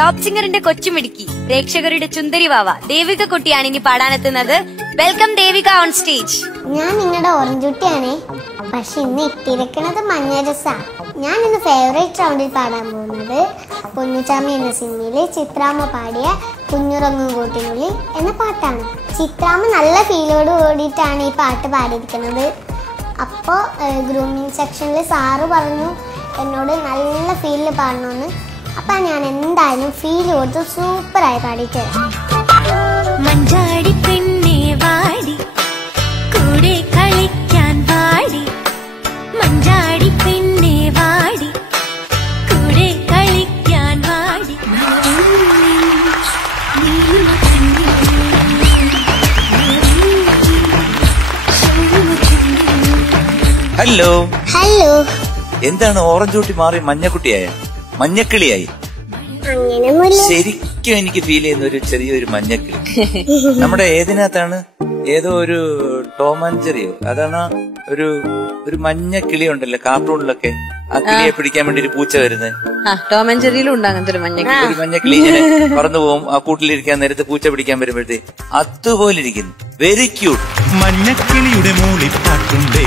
Top സിംഗറിന്റെ കൊച്ചുമിടുക്കി പ്രേക്ഷകരുടെ ചുന്ദരി വാവ ദേവിക കുട്ടിയാണ് ഇനി പാടാനെത്തുന്നത്. Welcome Devika on stage. ഞാൻ നിങ്ങളുടെ ഓറഞ്ചുട്ടിയാണേ. പക്ഷെ ഇന്ന് ഇട്ടിരിക്കണത് മഞ്ഞ രസാ. ഞാൻ ഇന്ന് ഫേവറേറ്റ് റൗണ്ടിൽ പാടാൻ പോകുന്നത് പൊന്നുചാമി എന്ന സിനിമയിലെ ചിത്രാമ്മ പാടിയ കുഞ്ഞുറങ്ങും കൂട്ടിനുള്ളിൽ എന്ന പാട്ടാണ്. ചിത്രാമ്മ നല്ല ഫീലോട് കൂടിയിട്ടാണ് ഈ പാട്ട് പാടിയിരിക്കുന്നത്. അപ്പോൾ ഗ്രൂമിങ് സെക്ഷനിൽ സാറ് പറഞ്ഞു എന്നോട് നല്ല ഫീലിൽ പാടണമെന്ന്. അപ്പം ഞാൻ എന്തായാലും ഫീൽ കൊടുത്ത് സൂപ്പറായി പാടിയിട്ട് മഞ്ചാടി പെണ്ണേ വാടി കൂടെ കളിക്കാൻ വാടി മഞ്ചാടി പെണ്ണേ വാടി കൂടെ കളിക്കാൻ വാടി. Hello hello. എന്താണ് ഓറഞ്ചൂട്ടി മാറി മഞ്ഞക്കുട്ടിയായ മഞ്ഞക്കിളിയായി? ശരിക്കും എനിക്ക് ഫീൽ ചെയ്യുന്ന ഒരു ചെറിയൊരു മഞ്ഞക്കിളി. നമ്മുടെ ഏതിനകത്താണ് ഏതോ ഒരു ടോം ആൻഡ് ജെറിയോ അതാണ് ഒരു ഒരു മഞ്ഞക്കിളി ഉണ്ടല്ലോ കാർട്ടൂണിലൊക്കെ. ആ കിളിയെ പിടിക്കാൻ വേണ്ടി ഒരു പൂച്ച വരുന്നത്. ടോം ആൻഡ് ജെറിയിലും ഉണ്ട് അങ്ങനത്തെ ഒരു മഞ്ഞക്കിളി ഇങ്ങനെ പറന്നു പോകും. ആ കൂട്ടിലിരിക്കാൻ നേരത്തെ പൂച്ച പിടിക്കാൻ വരുമ്പോഴത്തേ അതുപോലെ ഇരിക്കുന്നു. Very cute. മഞ്ഞക്കിളിയുടെ മൂളിപ്പാട്ടുണ്ടേ.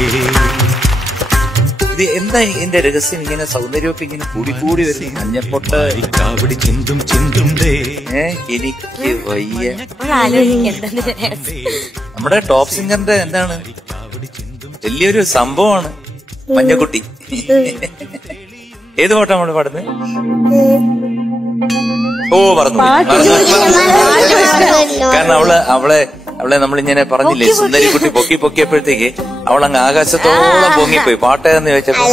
ഇത് എന്താ എന്റെ രഹസ്യം? ഇങ്ങനെ സൗന്ദര്യമൊക്കെ ഇങ്ങനെ കൂടി വരുന്നു. മഞ്ഞപ്പൊട്ട് കാവടി ചിന്തും ചിന്തുണ്ടേ. എനിക്ക് വയ്യ. നമ്മുടെ ടോപ്പ് സിംഗറിന്റെ എന്താണ് വലിയൊരു സംഭവമാണ് മഞ്ഞക്കുട്ടി. ഏത് പാട്ടാണ് നമ്മള് പാടുന്നത്? ഓ പറഞ്ഞു. കാരണം അവളെ നമ്മളിങ്ങനെ പറഞ്ഞില്ലേ സുന്ദരിക്കുട്ടി പൊക്കിയപ്പോഴത്തേക്ക് അവളങ്ങ് ആകാശത്തോളം പൊങ്ങിപ്പോയി. പാട്ടേന്ന് ചോദിച്ചപ്പോ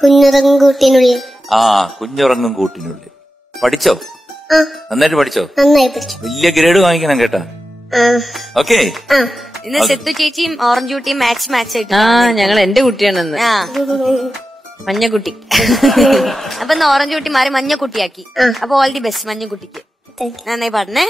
കുഞ്ഞുറങ്ങും കൂട്ടിനുള്ളിൽ. ആ കുഞ്ഞുറങ്ങും കൂട്ടിനുള്ളിൽ. പഠിച്ചോ? നന്നായിട്ട് പഠിച്ചോ? വലിയ ഗ്രേഡ് വാങ്ങിക്കണം കേട്ടാ. ഓക്കെ. ഇന്ന് സെത്തു ചേച്ചിയും ഓറഞ്ചൂട്ടിയും മാച്ച് ആയിട്ട്. ഞങ്ങൾ എന്റെ കുട്ടിയാണെന്ന് മഞ്ഞക്കുട്ടി. അപ്പൊ ഓറഞ്ചൂട്ടി മാറി മഞ്ഞക്കുട്ടിയാക്കി. അപ്പൊ ഓൾ ദി ബെസ്റ്റ് മഞ്ഞക്കുട്ടിക്ക്. നന്നായി പാടണേ.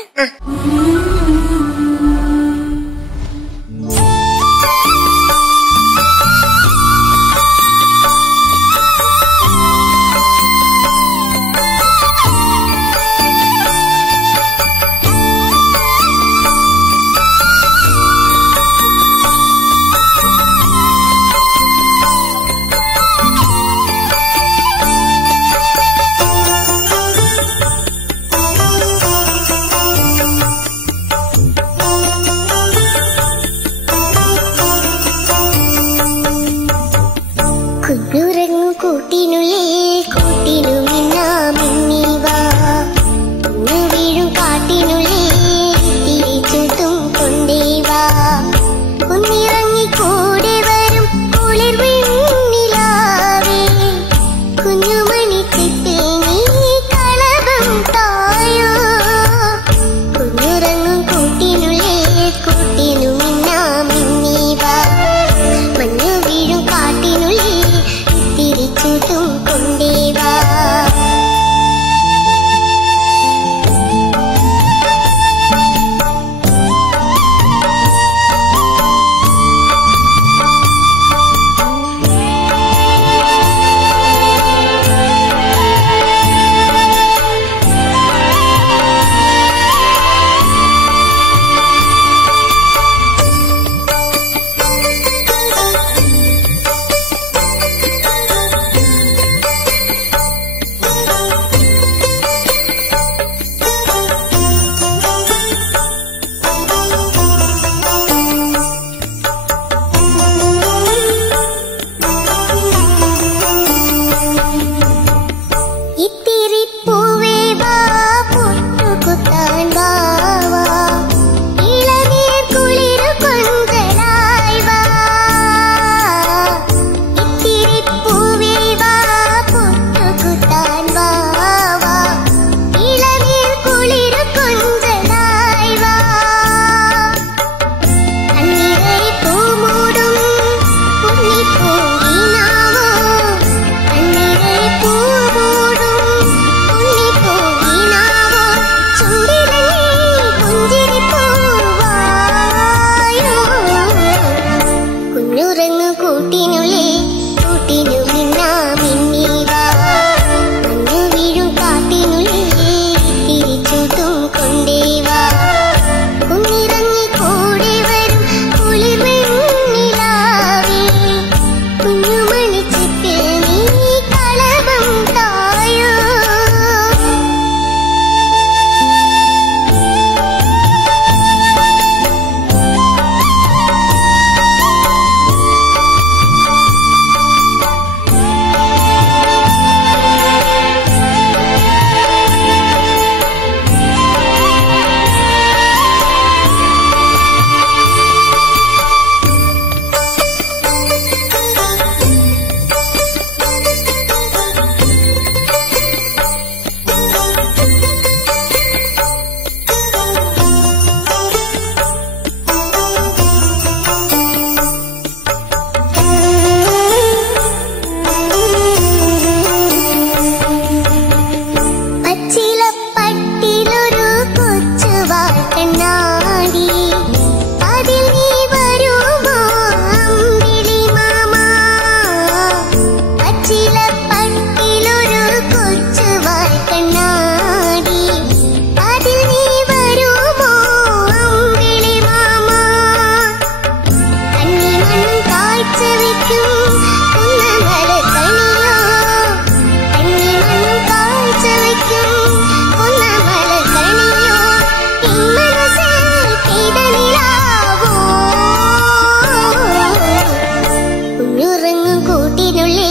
കൂട്ടിനുള്ളിൽ